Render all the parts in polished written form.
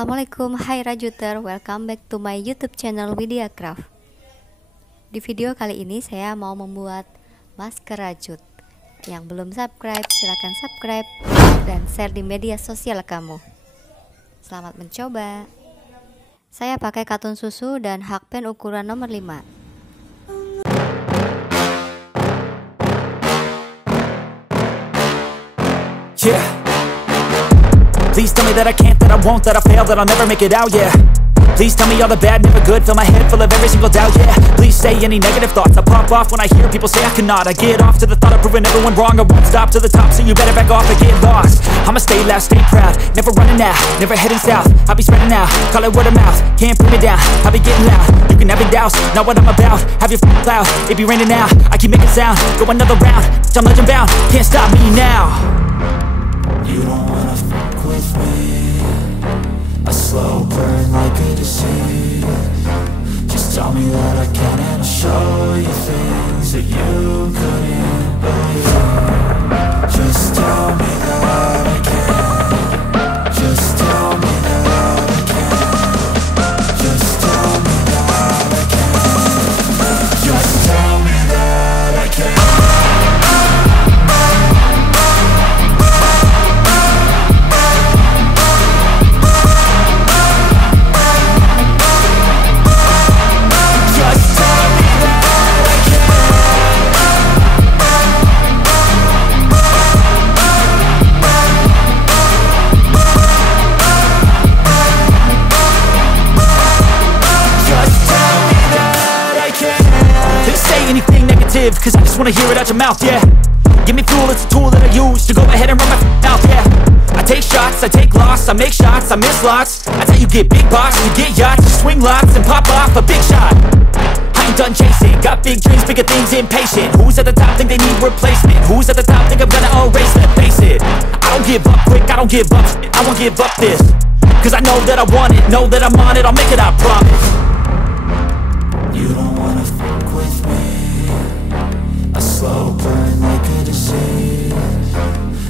Assalamualaikum, hai Rajuter, welcome back to my YouTube channel Widya Craft. Di video kali ini saya mau membuat masker rajut. Yang belum subscribe, silahkan subscribe dan share di media sosial kamu. Selamat mencoba. Saya pakai katun susu dan hakpen ukuran nomor 5. Yeah. Please tell me that I can't, that I won't, that I fail, that I'll never make it out, yeah. Please tell me all the bad, never good, fill my head full of every single doubt, yeah. Please say any negative thoughts, I pop off when I hear people say I cannot. I get off to the thought of proving everyone wrong, I won't stop to the top, so you better back off and get lost. I'ma stay loud, stay proud, never running out, never heading south. I'll be spreading out, call it word of mouth, can't put me down, I'll be getting loud. You can have your doubts, not what I'm about, have your cloud, it be raining now. I keep making sound, go another round, I'm legend bound, can't stop me now. You don't wanna fuck with me, a slow burn like a disease. Just tell me that I can and I'll show you things that you couldn't believe. Just tell me that I can. Just tell me that I can. Just tell me that I can. Just tell me that I can. Cause I just wanna hear it out your mouth, yeah. Give me fuel, it's a tool that I use to go ahead and run my mouth, yeah. I take shots, I take loss, I make shots, I miss lots. That's how you get big box, you get yachts, you swing lots and pop off a big shot. I ain't done chasing, got big dreams, bigger things, impatient. Who's at the top think they need replacement? Who's at the top think I'm gonna erase it? Face it, I don't give up quick, I don't give up shit, I won't give up this. Cause I know that I want it, know that I'm on it, I'll make it, I promise. You don't wanna fuck with me, a slow burn like a disease.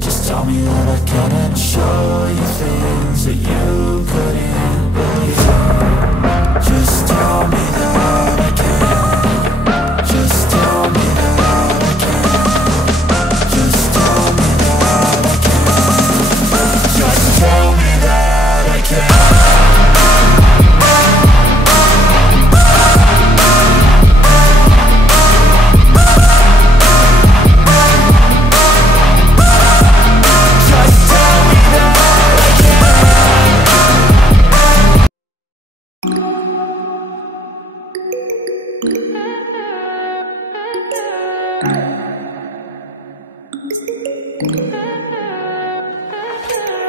Just tell me that I can and I'll show you things that you couldn't believe. Just tell me that I can. Just tell me that I can. Just tell me that I can. Just tell me that I can.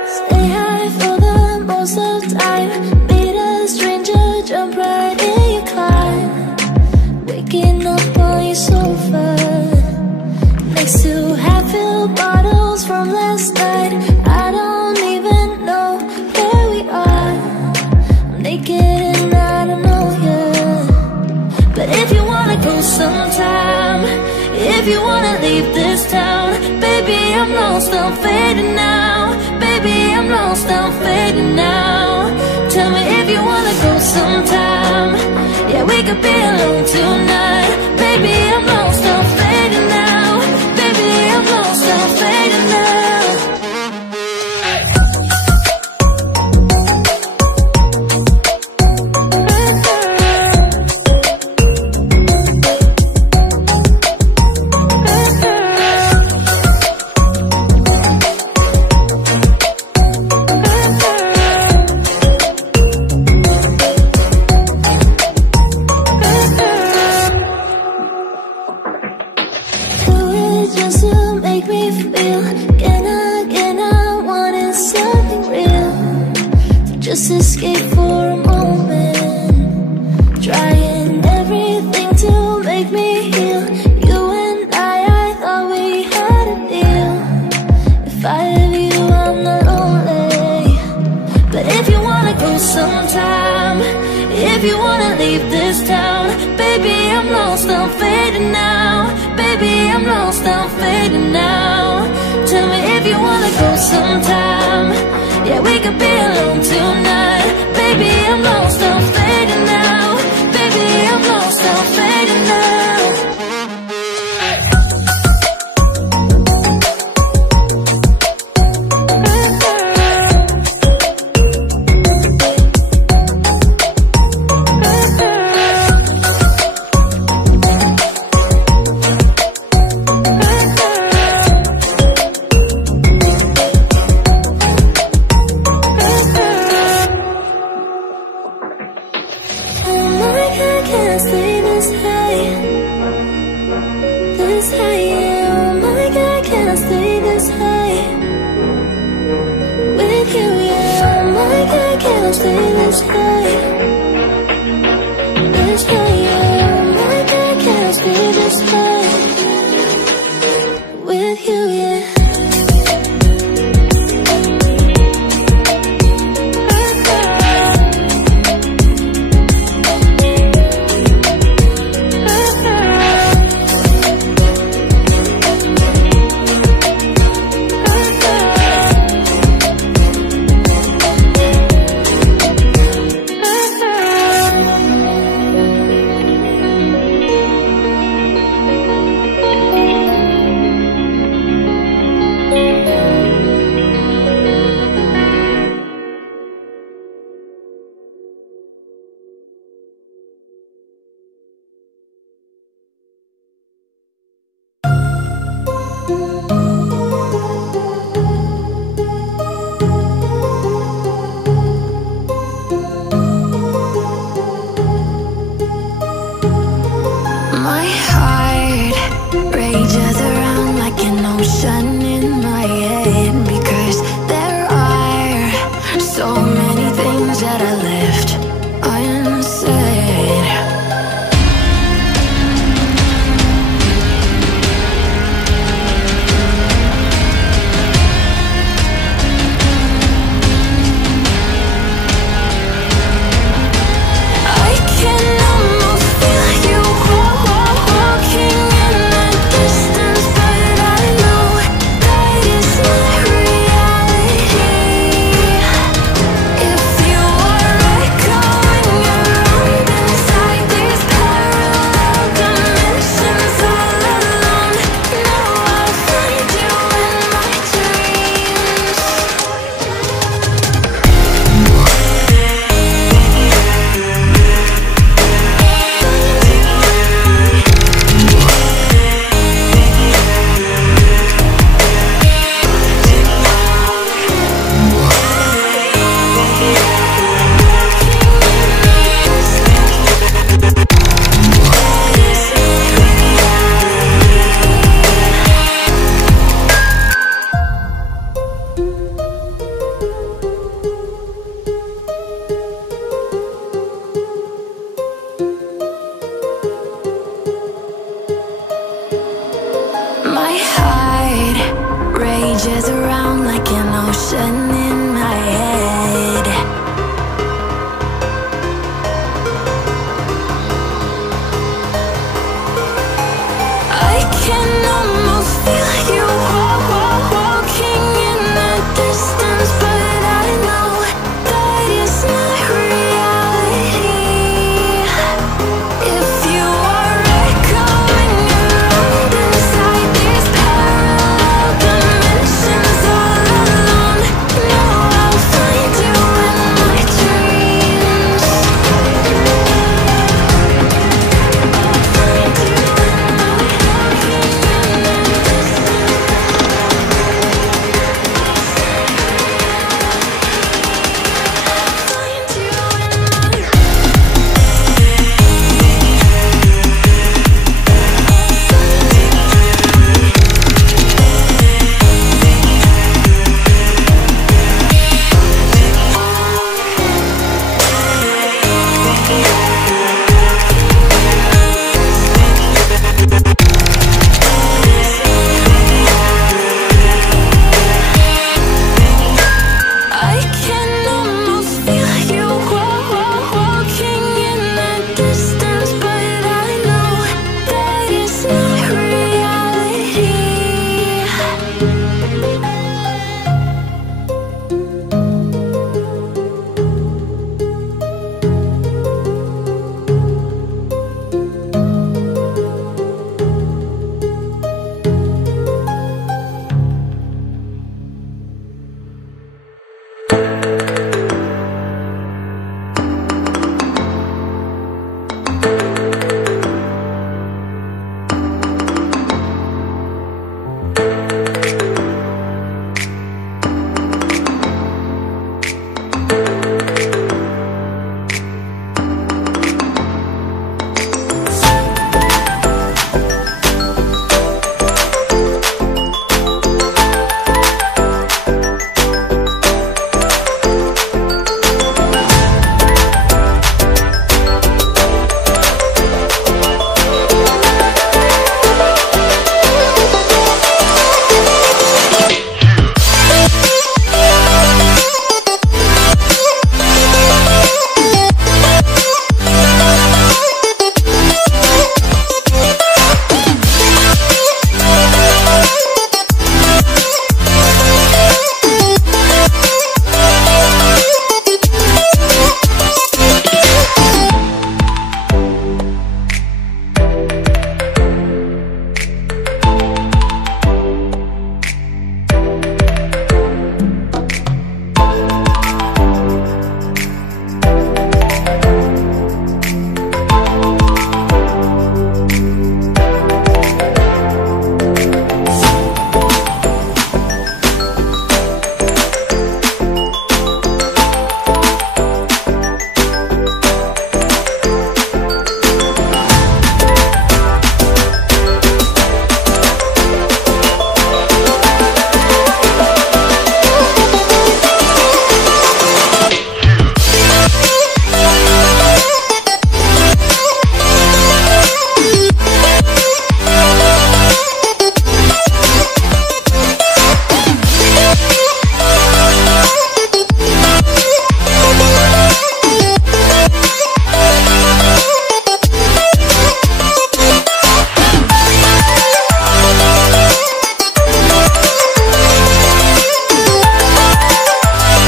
Stay high for the most of the time. Meet a stranger, jump right in your climb. Waking up on your sofa next to half-filled bottles from last night. I don't even know where we are. I'm naked and I don't know you. But if you wanna go sometime, if you wanna leave this town, baby, I'm lost, I'm fading now. Baby, I'm lost, I'm fading now. Tell me if you wanna go sometime. Yeah, we could be alone tonight. Baby, I'm lost, I'm fading now. Baby, I'm lost, I'm fading now. Just to make me feel again, I wanted something real. Just escape for a moment, trying everything to make me heal. You and I thought we had a deal. If I have you, I'm not lonely. But if you wanna go sometime, if you wanna leave this town, baby, I'm lost, I'm fading now. Baby, I'm lost, I'm fading now. Tell me if you wanna go sometime. Yeah, we could be alone tonight. Baby, I'm lost, I'm fading now. Baby, I'm lost, I'm fading now. rages around like an ocean